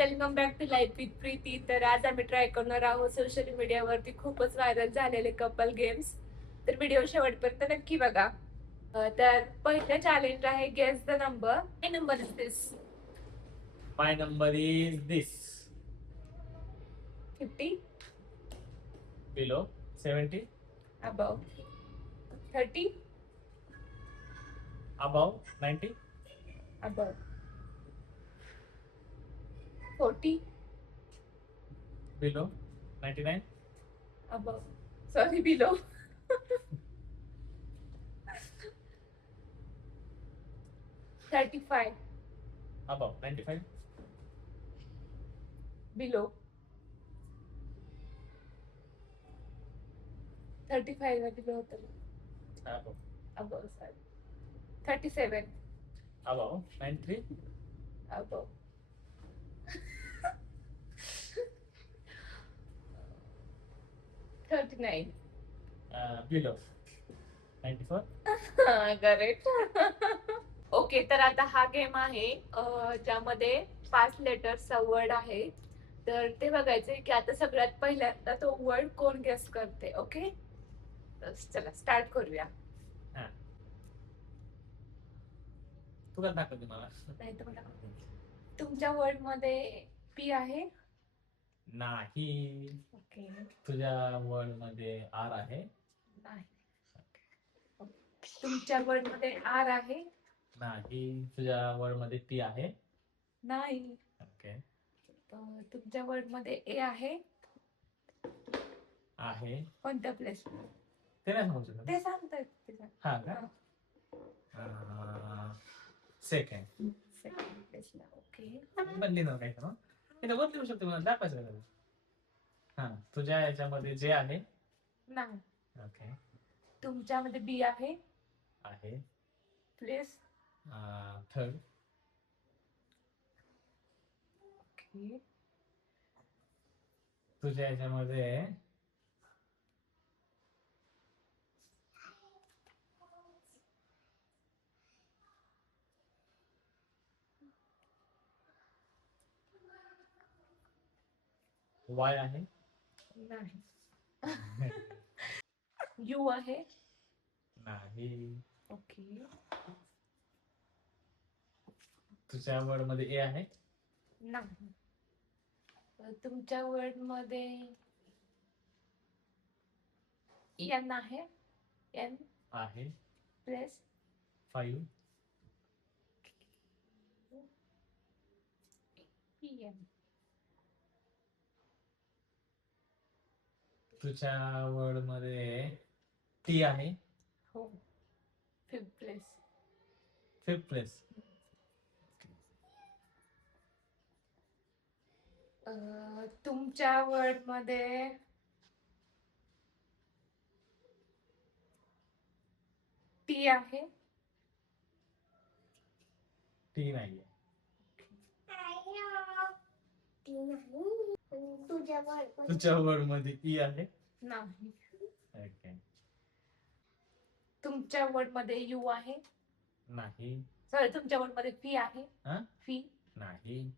Welcome back to life with Preeti. तर आज आम्ही ट्राय करणार आहोत सोशल मीडियावरती खूपच व्हायरल झालेले कपल गेम्स. तर व्हिडिओ शेवटपर्यंत नक्की बघा. तर पहिलं चॅलेंज आहे गेस द नंबर. काय number is this? My number is this. 50, Below 70, above 30, above 90, above 40, below 99, above sorry below 35, above 95, below 35 मध्ये below होतं. above, Above sorry 37, above 93, above 39. below 94. Correct. Okay, तर आता हा गेम आहे ज्यामध्ये 5 लेटर्सचा word आहे. तर ते बघायचंय की आता सगळ्यात पहिल्यांदा तो वर्ड कोण गेस करते. ओके, चला स्टार्ट करूया. हा. तू काय दाखवते मला? नाही तर मला तुमच्या वर्ड मध्ये पी आहे. नाही. ओके, तुझ्या वर्ड मध्ये आर आहे. नाही. तुमच्या वर्ड मध्ये आर आहे. नाही. तुझ्या वर्ड मध्ये पी आहे. नाही. ओके. तुमच्या वर्ड मध्ये ए आहे. आहे. कोणत्या प्लेस? ते नाही सांगू शकत. ते सांगतायत ते सांग. हा का? सेकंड. सेकंड प्लेसला. ओके, बदली ना काही ना. इथं बदली होऊ शकते, मला दाखवायचं का? हा. तुझ्या याच्यामध्ये जे आहे. नाही. ओके. तुमच्यामध्ये बी आहे. आहे. Place third. ओके, तुझ्या याच्यामध्ये वाय आहे. नाही. यू आहे. नाही. ओके, तुझ्या वर्ड मध्ये ए आहे. नाही. तुमच्या वर्ड मध्ये एन आहे. एन आहे. प्लेस 5. P N. तुझ्या वर्ड मध्ये टी आहे. हो, फिफ्थ प्लेस. 5th place. तुमच्या वर्ड मध्ये टी आहे. टी नाहीये. तुझ्या वर्ड मध्ये ई आहे. नाही. ओके. तुमच्या वर्ड मध्ये यू आहे. नाही. सॉरी, तुमच्या वर्ड मध्ये फी आहे. हा? फी नाही.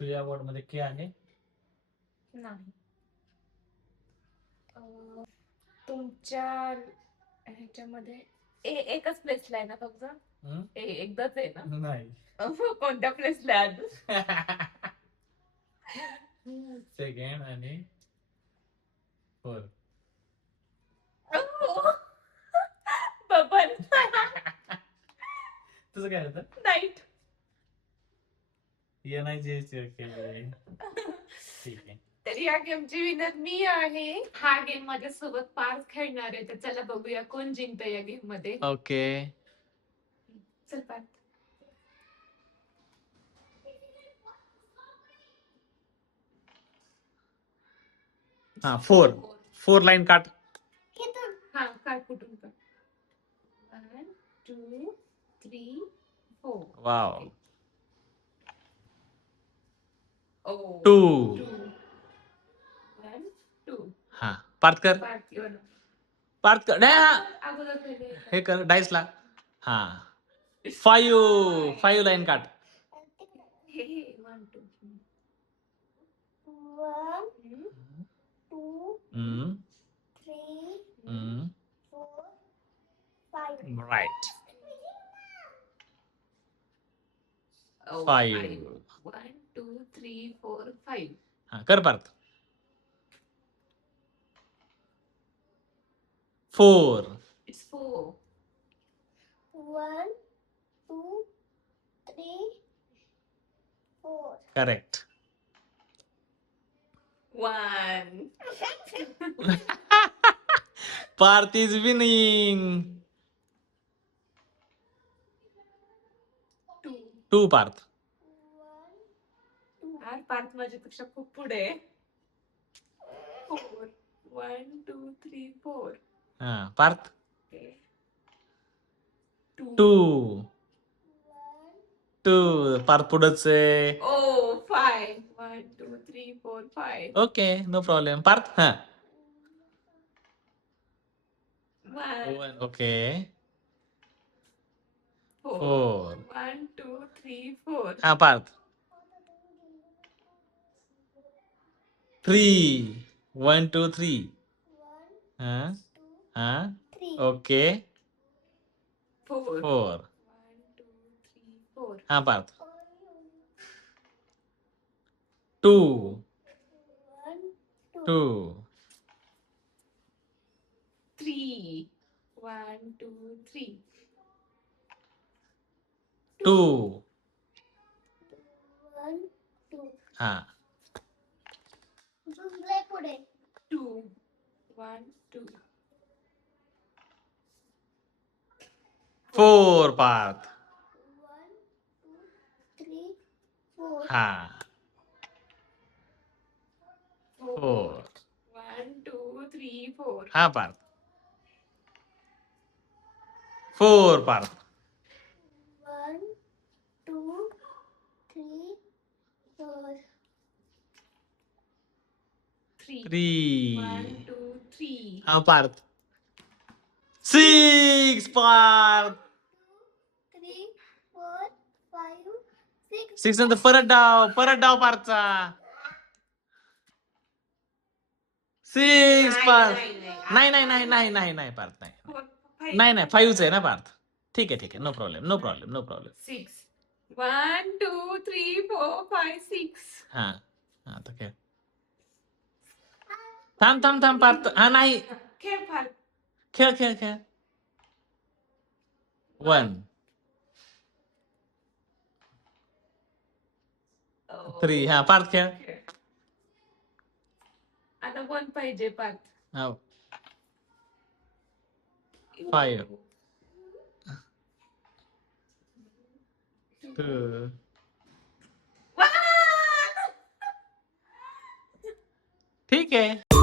तुझ्या वर्ड मध्ये के आहे. नाही. तुमच्या ह्याच्यामध्ये ए एकच प्लेसला आहे ना फक्त? ए एकदाच आहे ना? नाही. कोणत्या प्लेसला आहे? सेकंड आणि 4. बबल. तुझं काय होतं? नाईट. ये नाही जे केले. ठीक आहे. तर या गेमची विनर मी आहे. हा गेम माझ्या सोबत पार्थ खेळणार आहे. तर चला बघूया कोण जिंकतं या गेम मध्ये. ओके. चल पार्थ. हा, 4 लाईन काट. हा, काढ कुठून पण. 1 2 3 4. वाव. 2 1 2. हा, पार्ट कर. पार्थ येऊन. पार्ट कर. नाही, अगोदर पहिले हे कर डाइस ला. हा, 5 लाईन काट. हे 1 2. 1, 2, 3, 4, 5. राईट. Oh, 5. 1, 2, 3, 4, 5. हा कर Parth. 4. It's 4. 1, 2, 3, 4. Correct. 1. Parth is winning. 2. 2 Parth. 1, 2. यार पार्थ माझ्यापेक्षा खूप पुढे आहे. 4. 1, 2, 3, 4. हा पार्थ. Okay. 2. 1, 2 पार्थ पुढंच आहे. Oh, 5. 1, 2, 3, 4, 5. Okay no problem. Parth. हा 1, 1. ओके 4. 4. 1, 2, 3, 4. हा पार्थ. 3. 1, 2, 3. 1, हा 2, हा 3. ओके 4. 4. 1, 2, 3, 4. हा पार्थ. 2. 1, 2. 2. 3. 1, 2, 3. 2. 1, 2. हा झुंबले पुढे. 2. 1, 2. 4 पार्थ. 1, 2, 3, 4. हा 4. 4. 1, 2, 3, 4. हा पार्थ. 4 पार्थ. 1, 2, 3, 4. 3. 3. 1, 2, 3. हा पार्थ. 6 पार्थ. 3, 4, 5, 6. 6 नंतर परत डाव पार्थचा. 6 पार्थ. नाही पार्थ नाही 5च आहे ना पार्थ. ठीक आहे no problem no problem no problem. 6. 1, 2, 3, 4, 5, 6. हा आता खेळ. थांब पार्थ. हा नाही खेळ फार. खेळ. 1. 3. हा पार्थ खेळ. खेळ. आता 1 पाहिजे पार्थ. हा 5. 2. ठीक आहे.